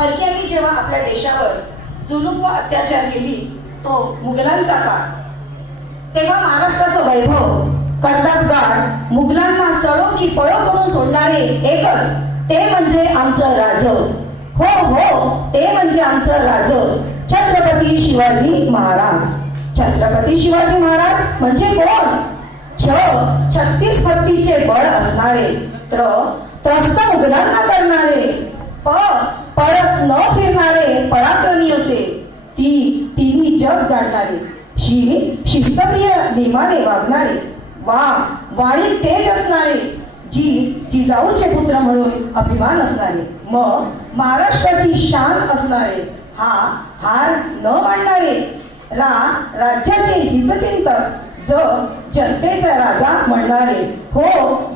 परक्यांनी जेव्हा आपल्या देशावर जुलूम व अत्याचार केली तो मुघलांचा काळ, तेव्हा महाराष्ट्राचं वैभव कर्तबगार मुघलांना सळो की पळो करून सोडणारे एकच, ते म्हणजे आमचं राज. हो हो, ते म्हणजे आमचं राज, छत्रपती शिवाजी महाराज. छत्रपती शिवाजी महाराज म्हणजे कोण? 36 पत्तीचे बळ असणारे, त्रस्त मुघलांना करणारे, पळत न फिरणारे पराक्रमी असे, तिन्ही जग जाणणारे, शिस्तप्रिय नियमाने वागणारे, वाणी तेज असणारे, जिजाऊचे पुत्र म्हणून अभिमान असणारे, मग महाराष्ट्राची शान असणारे, हार न मानणारे, राज्याचे हितचिंतक, जनतेचा राजा म्हणणारे, हो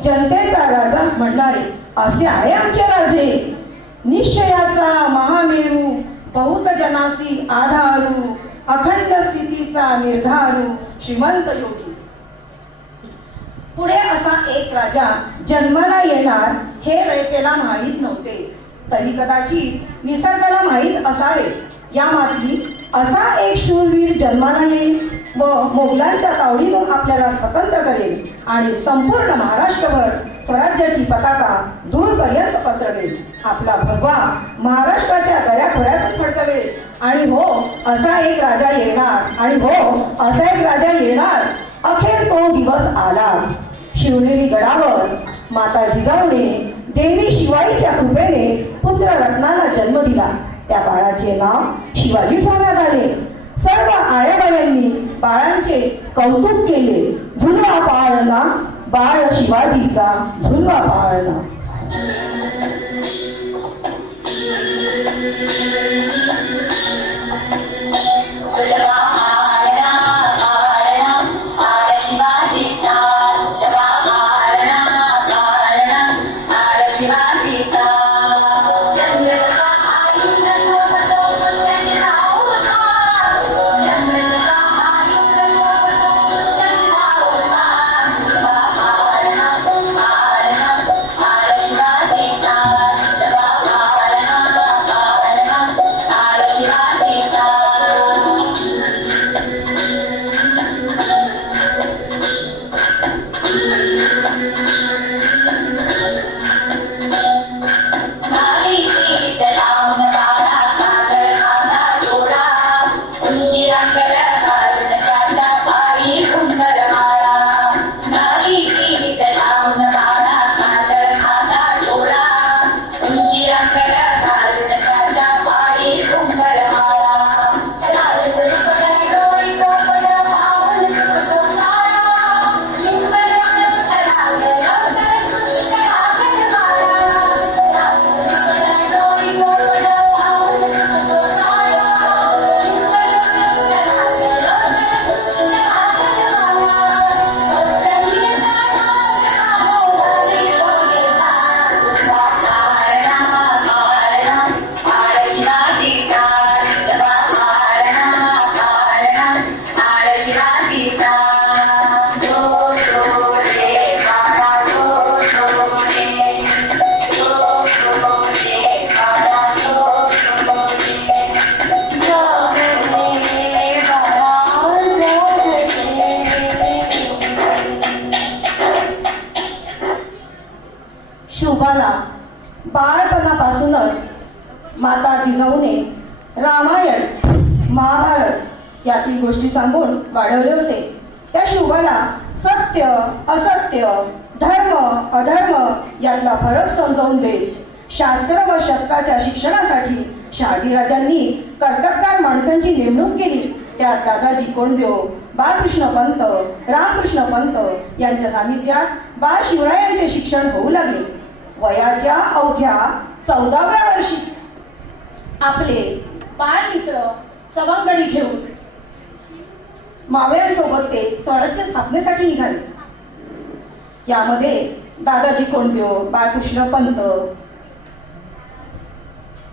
जनतेचा राजा म्हणणारे, असे आहे आमचे राजे. निश्चयाचा महामेरू, बहुत जनासी आधारू, अखंड स्थितीचा निर्धारू, श्रीमंत योगी. पुढे असा एक राजा जन्माला येणार हे रयतेला माहीत नव्हते, तरी कदाचित निसर्गाला माहीत असावे. या माती असा एक शूरवीर जन्माला येईल व मोगलांच्या तावडीतून आपल्याला स्वतंत्र करेल आणि संपूर्ण महाराष्ट्रभर स्वराज्याची पताका दूरपर्यंत पसरवेल. आपला भगवा महाराष्ट्राच्या दऱ्याखोऱ्यातून फडकवेल. आणि हो असा एक राजा येणार, आणि हो असा एक राजा येणार. अखेर तो दिवस आलाच. शिवनेरी गडावर माता जिजाऊने देवी शिवाईच्या कृपेने पुत्र रत्नाला जन्म दिला. त्या बाळाचे नाव शिवाजी ठेवण्यात आले. सर्व आयाबायांनी बाळांचे कौतुक केले. झुलवा पाळणा बाळ शिवाजीचा, झुलवा पाळणा. शिवबाला बाळपणापासूनच माता जिजाऊने रामायण महाभारत यातील गोष्टी सांगून वाढवले होते. त्या शिवबाला सत्य असत्य, धर्म अधर्म यातला फरक समजावून देत शास्त्र व शस्त्राच्या शिक्षणासाठी शहाजीराजांनी कर्तबगार माणसांची नेमणूक केली. त्यात दादाजी कोंडदेव, बाळकृष्ण पंत, रामकृष्ण पंत यांच्या सानिध्यात बाळ शिवरायांचे शिक्षण होऊ लागले. वयाच्या अवघ्या 14व्या वर्षी आपले बालमित्र सवंगडी घेऊन मावळ्यांसोबत ते स्वराज्य स्थापनेसाठी निघाले. यामध्ये दादाजी कोंडदेव, बाळकृष्ण पंत,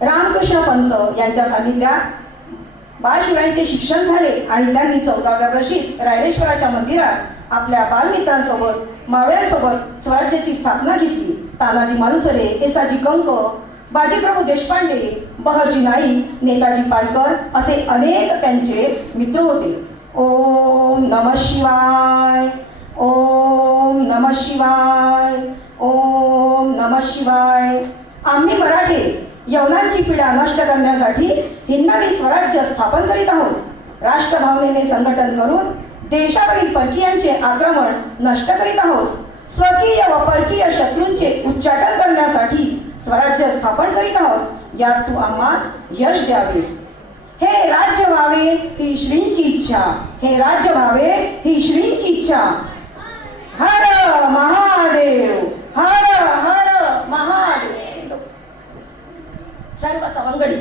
रामकृष्ण पंत यांच्या सानिध्यात बाळशिवरायांचे शिक्षण झाले आणि त्यांनी 14व्या वर्षीच रायरेश्वराच्या मंदिरात आपल्या बालमित्रांसोबत मावळ्यांसोबत स्वराज्याची स्थापना घेतली. तानाजी मालुसरे, येसाजी कंक, बाजीप्रभू देशपांडे, बहरजी नाईक, नेताजी पालकर असे अनेक त्यांचे मित्र होते. ओम नमः शिवाय, ओम नमः शिवाय, ओम नमः शिवाय. आम्ही मराठे यवनांची पीडा नष्ट करण्यासाठी हिंदवी स्वराज्य स्थापन करीत आहोत. राष्ट्रभावनेने संघटन करून देशावरील परकीयांचे आक्रमण नष्ट करीत आहोत. स्वकीय व परकीय शत्रूंचे उच्चाटन करण्यासाठी स्वराज्य स्थापन करीत आहोत. यात तू आम्हास यश द्यावे. हे राज्य व्हावे ही श्रींची इच्छा, हे राज्य व्हावे ही श्रींची इच्छा. हर महादेव, हर हर महादेव. सर्व सवंगडी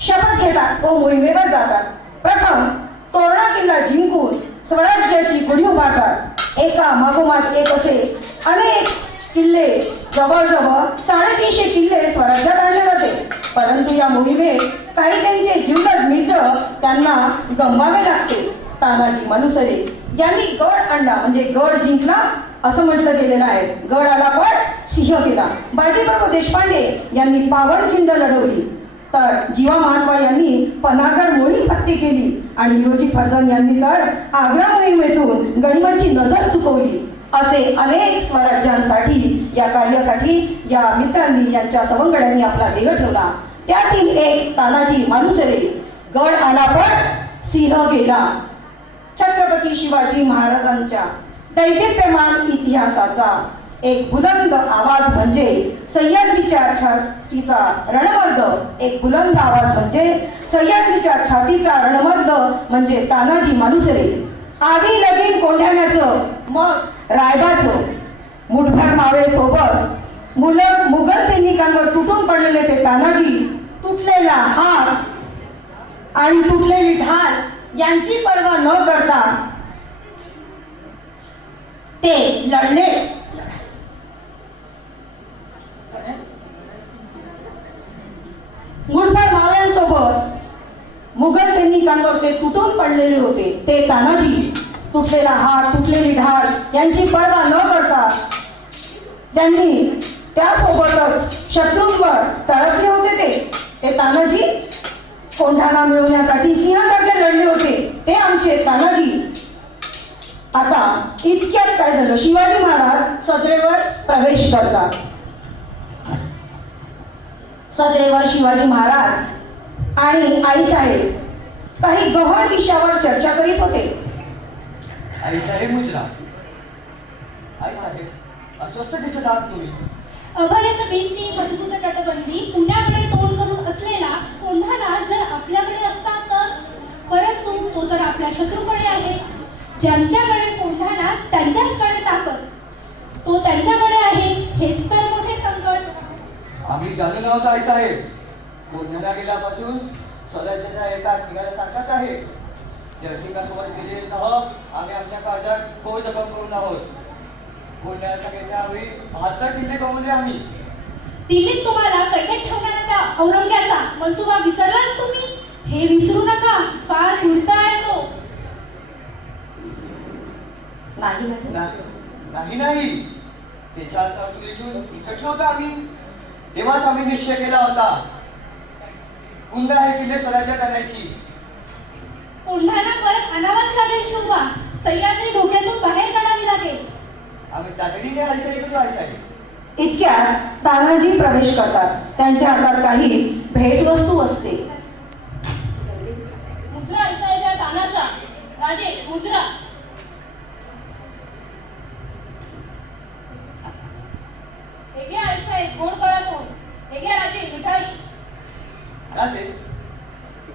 शपथ घेतात व मोहिमेवर जातात. प्रथम तोरणा किल्ला जिंकून स्वराज्याची गुढी उभारतात. एका मागोमाग एक असे अनेक किल्ले, जवळजवळ 350 किल्ले स्वराज्यात आणले जाते. परंतु या मोहिमेत काही त्यांचे जीवलग मित्र त्यांना गमवावे लागते. तानाजी मालुसरे यांनी गड आणला म्हणजे गड जिंकला असं म्हटलं गेलेलं आहे. गड आला पण सिंह गेला. बाजीप्रभू देशपांडे यांनी पावनखिंड लढवली, तर जीवा महात्मा यांनी पन्हागड मोहीम फत्ते केली आणि हिरोजी फर्जंद यांनी तर आग्रा मोहिमेतून गनिमाची नजर चुकवली. असे अनेक स्वराज्यांसाठी या कार्यासाठी या मित्रांनी, यांच्या सवंगड्यांनी आपला देह ठेवला. त्यातील एक तानाजी मालुसरे. गड आला पण सिंह गेला. छत्रपती शिवाजी महाराजांच्या दैदिप्यमान इतिहासाचा एक बुलंद आवाज म्हणजे सह्याद्रीच्या छातीचा रणमर्द. एक बुलंद आवाज म्हणजे सह्याद्रीच्या छातीचा रणमर्द म्हणजे तानाजी मालुसरे. आधी लगीन कोंढाण्याचं, मग रायबाचं. मुठभर मावळे सोबत मुघल सैनिकांवर तुटून पडलेले ते तानाजी, तुटलेला हात आणि तुटलेली ढाल यांची पर्वा न करता ते लढले. मुठभर मावळ्यांसोबत मुघल सैनिकांवर ते तुटून पडलेले होते ते तानाजी, तुटलेला हात, तुटलेली ढाल यांची पर्वा न करता त्यांनी त्यासोबतच शत्रूंवर तळपले होते. ते तानाजी कोंढाणा मिळवण्यासाठी सिंहासारखे लढले होते ते आमचे तानाजी. आता इतक्यात काय झालं, शिवाजी महाराज सदरेवर प्रवेश करतात. सदरेवर शिवाजी महाराज आणि आईसाहेब काही गहन विषयावर चर्चा करीत होते. आईसाहेब मुजरा, आईसाहेब अस्वस्थ दिसत आहात तुम्ही. अभयत भिंती, मजबूत तटबंदी, पुण्याकडे तोंड करून असलेला कोंढाणा जर आपल्याकडे असता तर, परंतु तो तर आपल्या शत्रूकडे आहे. ज्यांच्याकडे कोंढाणा त्यांच्याचकडे ताकद, तो त्यांच्याकडे आहे. हेच तर मोठे संकट. आम्ही जाणून आहोत आईसाहेब. कोंढाणा गेल्यापासून स्वराज्याचा एका निघाल्यासारखाच आहे. जयसिंगासोबत गेले आहोत आम्ही आमच्या काळजात खो जखम करून आहोत. कोंढाण्याच्या गेल्यावेळी 72 किल्ले गमावले आम्ही. दिल्लीत तुम्हाला कैदेत ठेवणारा त्या औरंग्याचा मनसुबा विसरलाच तुम्ही. हे विसरू नका, फार दूरता आहे तो. नाही नाही नाही, त्याच्या तरतुदीतून इसटलो होतो आम्ही. तेव्हाच आम्ही निश्चय केला होता पुन्हा हे किल्ले स्वराज्यात आणायची. कोंढाणा परत आणावाच लागेल शिवबा. सह्याद्री धोक्यातून बाहेर काढावी लागेल. आम्ही तातडीने हालचाली करू आईसाहेब. इतक्यात तानाजी प्रवेश करतात. त्यांच्या हातात काही भेटवस्तू असते. मुद्रा आईसाहेब या तानाचा. राजे मुद्रा. हे घ्या आईसाहेब गोड करातून. हे घ्या राजे मिठाई. राजे,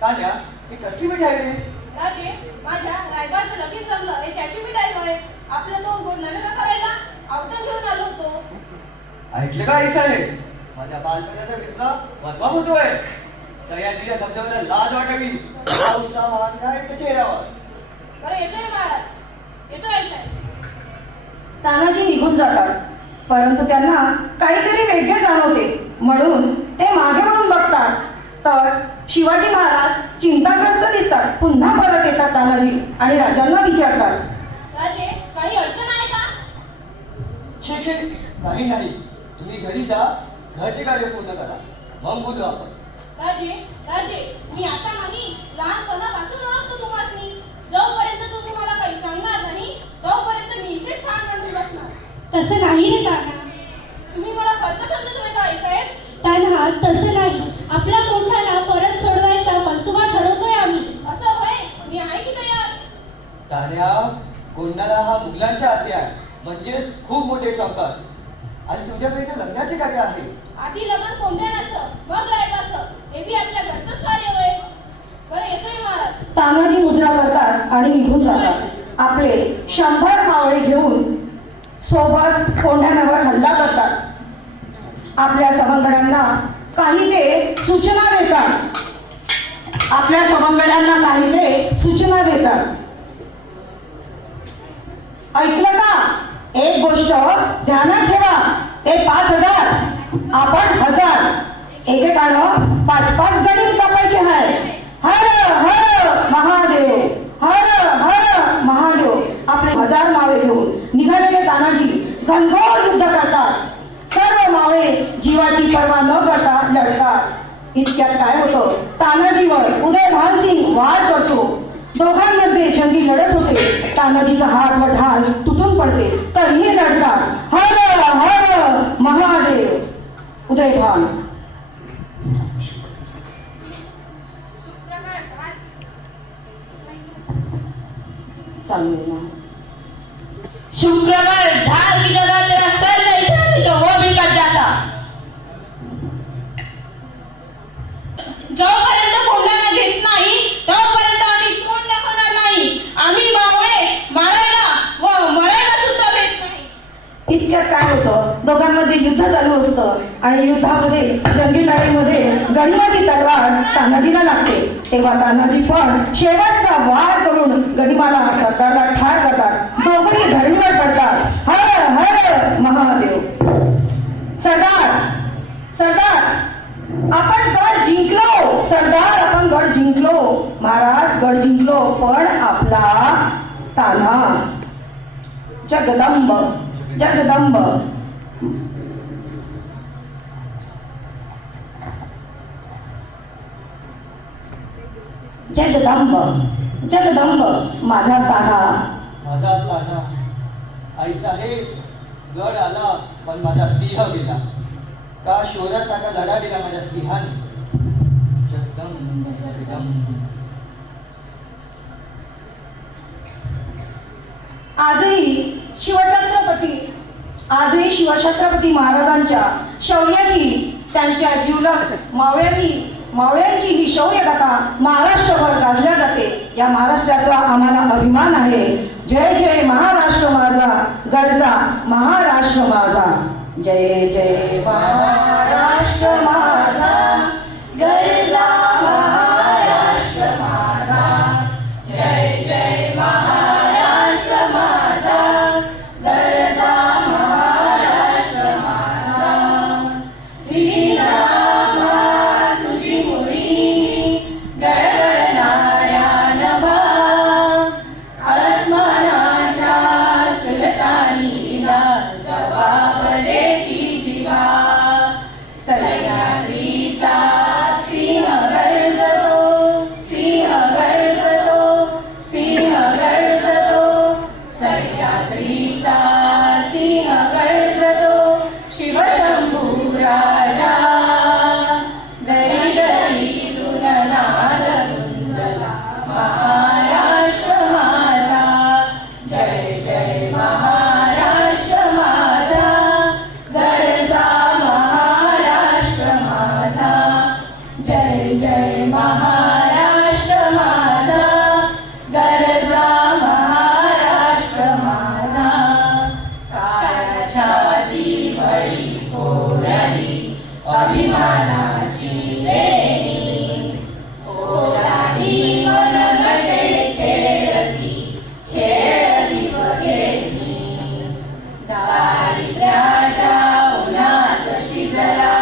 तान्या, ही कसली मिठाई रे? राजे माझ्या रायबाचं लगीन जमलं हे त्याची मिठाई होय. आपलं तो गोड नव्हे करायला आवटण घेऊन आलो होतो. ऐकलं का आईसाहेब? माझ्या बालपणाचा मित्र वधवा होतोय. सह्याद्रीच्या धबधब्याला लाज वाटावी हा उत्साह मानला आहे त्याच्या चेहऱ्यावर. बरं येतोय महाराज, येतोय आईसाहेब. तानाजी निघून जातात, परंतु त्यांना काहीतरी वेगळे जाणवते म्हणून ते मागे वळून बघतात. तर शिवाजी महाराज चिंताग्रस्त दिसतात. पुन्हा परत येतात तानाजी आणि राजांना विचारतात, राजे काही अडचण आहे का? छे छे, नाही नाही, तुम्ही घरी जा, घरचे कार्य पूर्ण करा. मग बोलू आपण. राजे राजे मी आता नाही लहानपणापासून ओळखतो तुम्हाला. जोपर्यंत तुम्ही मला काही सांगणार नाही तोपर्यंत मी इथेच ठाण मांडून बसणार. तसं नाही रे तान्हा. तुम्ही मला फरक समजत का आईसाहेब? तान्हा तसं नाही. आपल्या कोंढाला परत सोडवायचा मनसुबा ठरवतोय आम्ही. असं होय, मी आहे की तयार. तान्या, कोंढाणा हा मुघलांच्या हाती आहे, म्हणजेच खूप मोठे संकट. आणि तुझ्याकडे इथे लग्नाचे कार्य आहे. आधी लग्न कोंढ्याचं मग रायबाचं, हे बी आपल्या घरचंच कार्य होय. बरं येतोय महाराज. तानाजी मुजरा करतात आणि निघून जातात. आपले 100 मावळे घेऊन सोबत कोंढाण्यावर हल्ला करतात. आपल्या सवंगड्यांना काही ते सूचना देतात. आपल्या सवंगड्यांना काही ते सूचना देतात. ऐकलं का? एक गोष्ट ध्यानात ठेवा, ते 5000 आपण 1000. एकेकानं 5-5 गडी कापायचे आहे. हर हर महादेव, हर हर महादेव. आपले 1000 मावळे घेऊन निघालेले तानाजी घनघोर युद्ध करतात. सर्व मावळे जीवाची पर्वा न करता लढतात. इतक्यात काय होतं, तानाजीवर उदय भानसिंग वार करतो. दोघांमध्ये जंगी लढत होते. तानाजीचा हात व ढाल तुटून पडते, तरीही लढतात. हर हर महादेव. उदयभान चालू आहे ना. शुक्रवार ढाल की जगह तेरा सर नहीं था नहीं तो वो भी कट जाता. जोपर्यंत कोंढाणा घेत नाही तोपर्यंत आम्ही तोंड दाखवणार नाही. आम्ही मावळे मारायला व मरायला सुद्धा भेट नाही. इतक्यात काय होतं, दोघांमध्ये युद्ध चालू असतं आणि युद्धामध्ये जंगी लढाईमध्ये गडिमाची तलवार तानाजीला लागते. तेव्हा तानाजी पण शेवटचा वार करून गडिमाला सरदारला ठार करतात. दोघंही धरणीवर पडतात. हर हर महादेव. सरदार सरदार आपण गड जिंकलो. सरदार आपण गड जिंकलो. महाराज गड जिंकलो, पण आपला तान्हा जगदंब जगदंब जगदंब जगदंब माझा तान्हा. माझा तान्हा. आईसाहेब, गड आला पण माझा सिंह गेला. का शोरासारखा लढा दिला माझ्या सिंहाने. जगदंब जगदंब. आजही शिवछत्रपती महाराजांच्या शौर्याची, त्यांच्या जीवलग मावळ्यांची ही शौर्यगाथा महाराष्ट्रभर गाजल्या जाते. या महाराष्ट्राचा आम्हाला अभिमान आहे. जय जय महाराष्ट्र माझा, गरजा महाराष्ट्र माझा. जय जय महाराष्ट्र माझा, गरजा महाराष्ट्र माझा. जय जय महाराष्ट्र माझा, गरजा महाराष्ट्र माझा. विधिनामा तुझी मुळी गडगडणाऱ्या नभा, आसमानाच्या सुलतानीला जबाब देती जिवा. सह्याद्रीचा सिंह गर्जतो, सिंह गर्जतो, सिंह गर्जतो. सह्याद्रीचा सिंह गर्जतो, शिवशंभू राजा. दरी दरीतून नाद गुंजला महाराष्ट्र माझा. जय जय महाराष्ट्र माझा, गरजा महाराष्ट्र माझा. जय जय महाराष्ट्र माझा, गरजा महाराष्ट्र माझा. काळाच्या दिवळी कोरली अभिमानाची लेणी, ओलाही मनगटे खेळती, खेळ जीव घेणी. दारिद्र्याच्या उन्हात शिजला,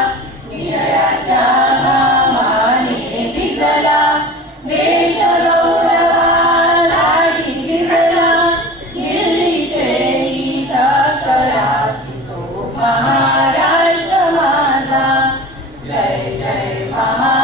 निळ्याच्या घामाने भिजला. देश गौरवासाठी झिजला, दिल्लीचे हित राखितो महाराष्ट्र माझा. जय जय जय महाराज